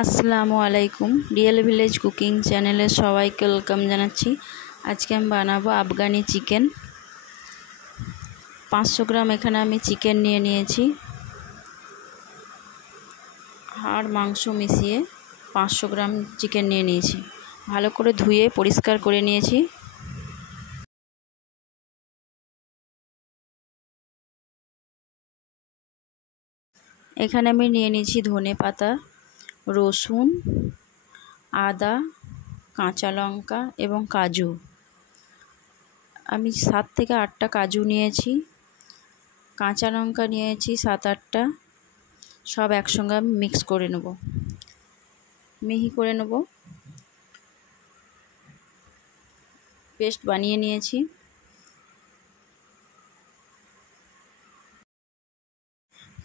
আসসালামু আলাইকুম। Real village cooking চ্যানেলে সবাইকে ওয়েলকাম জানাচ্ছি। আজকে আমি বানাবো আফগানি চিকেন। 500 গ্রাম এখানে আমি চিকেন নিয়ে নিয়েছি। হাড় মাংস মিশিয়ে 500 গ্রাম চিকেন নিয়ে নিয়েছি। ভালো করে ধুয়ে পরিষ্কার করে নিয়েছি। এখানে আমি নিয়ে নিয়েছি ধনে পাতা, রসুন, আদা, কাঁচা লঙ্কা এবং কাজু। আমি 7 থেকে 8টা কাজু নিয়েছি, কাঁচা লঙ্কা নিয়েছি 7-8টা। সব একসঙ্গে আমি মিক্স করে নেব, মিহি করে নেব। পেস্ট বানিয়ে নিয়েছি।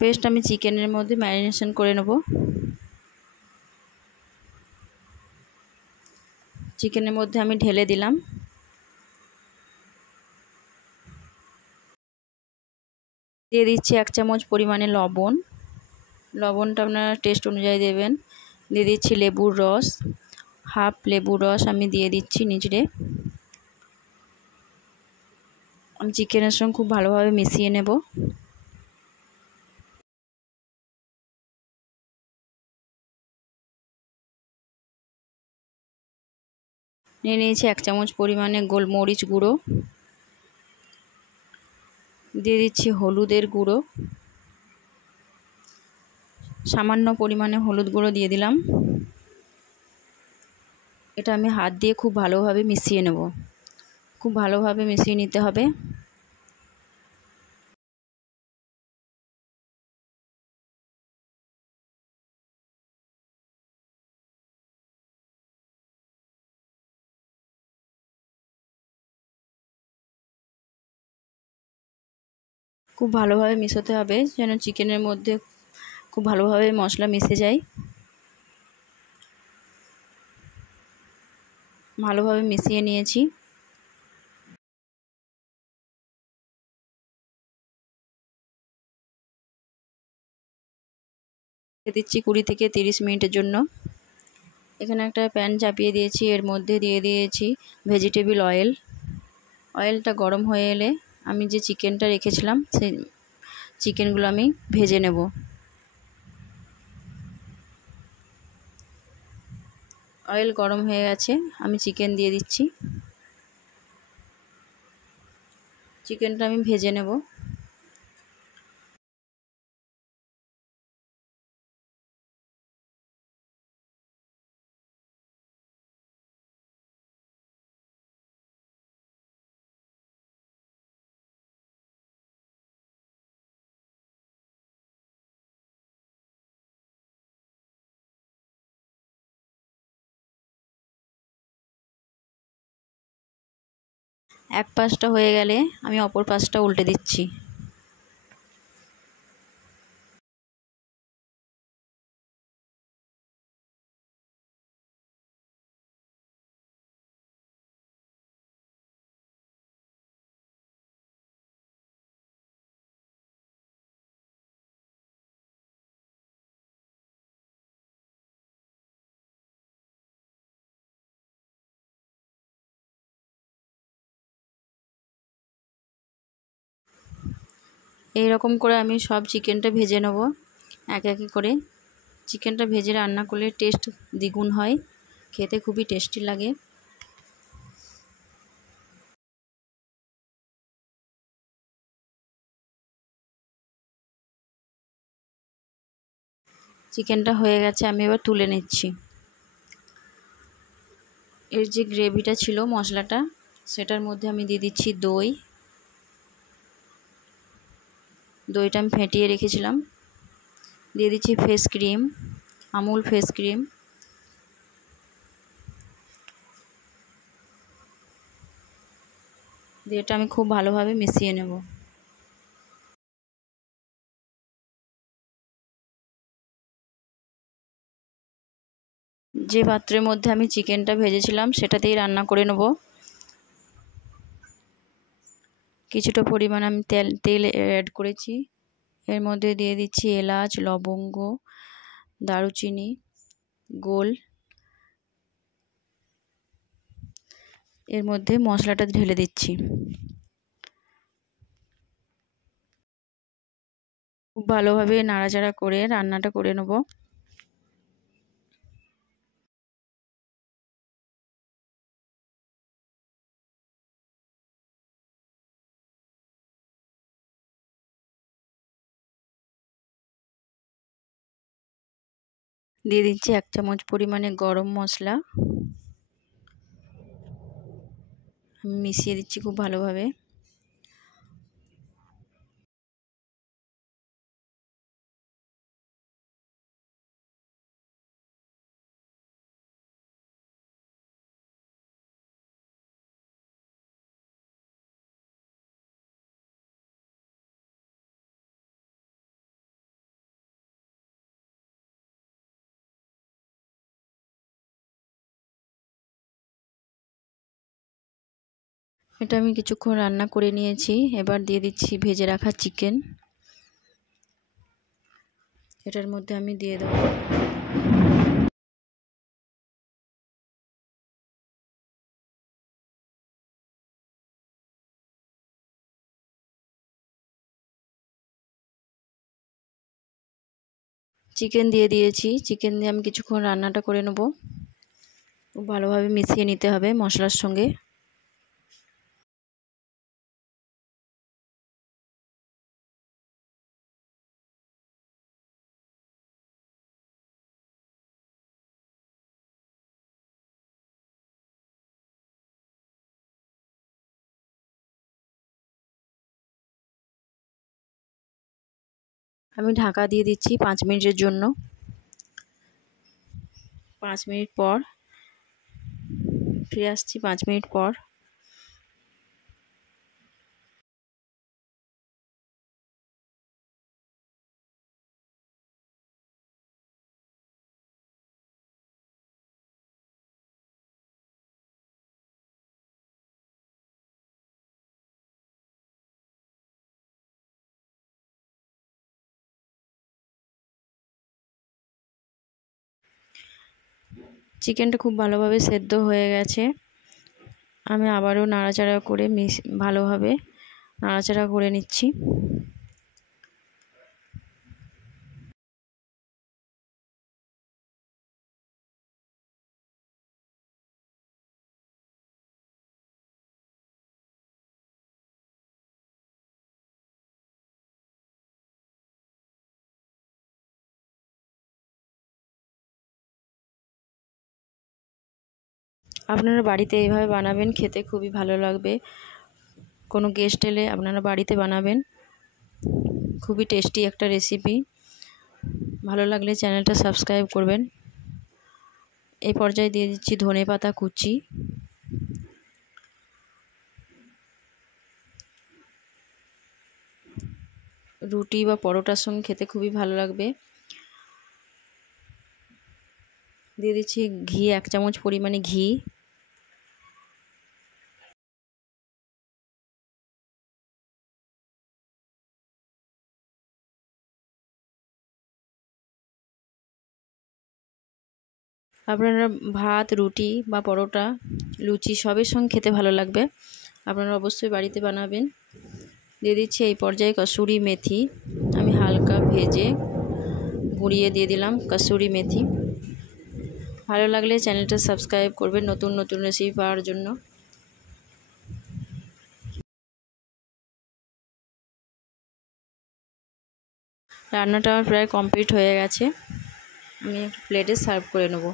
পেস্ট আমি চিকেনের মধ্যে ম্যারিনেশন করে নেব। চিকেনের মধ্যে আমি ঢেলে দিলাম। দিয়ে দিচ্ছি 1 চামচ পরিমাণে লবণ। লবণটা আপনারা টেস্ট অনুযায়ী দেবেন। দিয়ে দিচ্ছি লেবুর রস, হাফ লেবুর রস আমি দিয়ে দিচ্ছি নিচড়ে। আমি চিকেনের সঙ্গে খুব ভালোভাবে মিশিয়ে নেব। নিয়ে নিয়েছি 1 চামচ পরিমাণে গোলমরিচ গুঁড়ো। দিয়ে দিচ্ছি হলুদের গুঁড়ো, সামান্য পরিমাণে হলুদ গুঁড়ো দিয়ে দিলাম। এটা আমি হাত দিয়ে খুব ভালোভাবে মিশিয়ে নেব। খুব ভালোভাবে মিশিয়ে নিতে হবে। খুব ভালোভাবে মিশাতে হবে যেন চিকেনের মধ্যে খুব ভালোভাবে মশলা মিশে যায়। ভালোভাবে মিশিয়ে নিয়েছি। দিচ্ছি 20 থেকে 30 মিনিটের জন্য। এখানে একটা প্যান চাপিয়ে দিয়েছি, এর মধ্যে দিয়ে দিয়েছি ভেজিটেবল অয়েল। অয়েলটা গরম হয়ে এলে আমি যে চিকেনটা রেখেছিলাম সেই চিকেনগুলো আমি ভেজে নেব। অয়েল গরম হয়ে গেছে, আমি চিকেন দিয়ে দিচ্ছি। চিকেনটা আমি ভেজে নেব। এক পাশটা হয়ে গেলে আমি অপর পাশটা উল্টে দিচ্ছি। এই রকম করে আমি সব চিকেনটা ভেজে নেব এক এক করে। চিকেনটা ভেজে রান্না করলে টেস্ট দ্বিগুণ হয়, খেতে খুবই টেস্টি লাগে। চিকেনটা হয়ে গেছে, আমি এবার তুলে নিচ্ছি। এর যে গ্রেভিটা ছিল মশলাটা, সেটার মধ্যে আমি দিয়ে দিচ্ছি দই। দইটা আমি ফেটিয়ে রেখেছিলাম। দিয়ে দিচ্ছি face cream, Amul face cream. দিয়ে এটা আমি খুব ভালোভাবে মিশিয়ে নেব। যে পাত্রের মধ্যে আমি চিকেনটা ভেজেছিলাম সেটাতেই রান্না করে নেব। কিছুটা পরিমাণ আমি তেল অ্যাড করেছি। এর মধ্যে দিয়ে দিচ্ছি এলাচ, লবঙ্গ, দারুচিনি, গোল। এর মধ্যে মশলাটা ঢেলে দিচ্ছি। খুব ভালোভাবে নাড়াচাড়া করে রান্নাটা করে নেব। দিয়ে দিচ্ছি 1 চামচ পরিমাণে গরম মশলা। আমি মিশিয়ে দিচ্ছি খুব ভালোভাবে। এটা আমি কিছুক্ষণ রান্না করে নিয়েছি। এবার দিয়ে দিচ্ছি ভেজে রাখা চিকেন। এটার মধ্যে আমি দিয়ে দেব। চিকেন দিয়ে দিয়েছি। চিকেন দিয়ে আমি কিছুক্ষণ রান্নাটা করে নেব। খুব ভালোভাবে মিশিয়ে নিতে হবে মশলার সঙ্গে। আমি ঢাকা দিয়ে দিচ্ছি 5 মিনিটের জন্য। 5 মিনিট পর ফিরে আসছি। 5 মিনিট পর চিকেনটা খুব ভালোভাবে সেদ্ধ হয়ে গেছে। আমি আবারও নাড়াচাড়া করে ভালোভাবে নাড়াচাড়া করে নিচ্ছি। আপনারা বাড়িতে এইভাবে বানাবেন, খেতে খুবই ভালো লাগবে। কোনো গেস্ট এলে আপনারা বাড়িতে বানাবেন। খুবই টেস্টি একটা রেসিপি। ভালো লাগলে চ্যানেলটা সাবস্ক্রাইব করবেন। এই পর্যায়ে দিয়ে দিচ্ছি ধনেপাতা কুচি। রুটি বা পরোটার সঙ্গে খেতে খুবই ভালো লাগবে। দিয়ে দিচ্ছি ঘি, 1 চামচ পরিমাণে ঘি। আপনারা ভাত, রুটি বা পরোটা, লুচি সবের সঙ্গে খেতে ভালো লাগবে। আপনারা অবশ্যই বাড়িতে বানাবেন। দিয়ে দিচ্ছি এই পর্যায়ে কসুরি মেথি। আমি হালকা ভেজে গুঁড়িয়ে দিয়ে দিলাম কসুরি মেথি। ভালো লাগলে চ্যানেলটা সাবস্ক্রাইব করবেন নতুন নতুন রেসিপি পাওয়ার জন্য। রান্নাটা আমার প্রায় কমপ্লিট হয়ে গেছে। আমি একটা প্লেটে সার্ভ করে নেব।